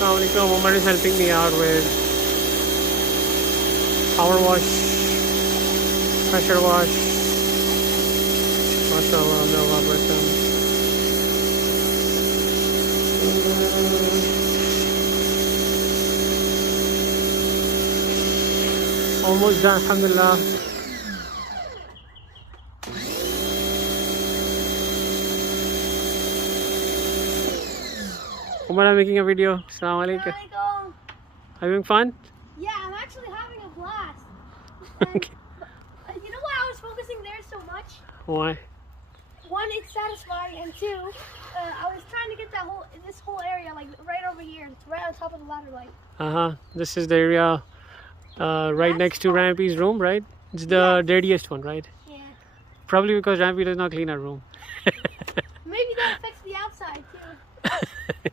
Assalamualaikum. Umar is helping me out with power wash, pressure wash. MashaAllah, may Allah bless him. Almost done, alhamdulillah. Umar, I'm making a video. Assalamu alaikum. Having fun? Yeah, I'm actually having a blast. And, Okay. you know why I was focusing there so much? Why? One, it's satisfying, and two, I was trying to get this whole area like right over here. It's right on top of the ladder light. This is the area right next to Rampy's room, right? It's the dirtiest one, right? Yeah. Probably because Rampy does not clean our room. Maybe that affects the outside too.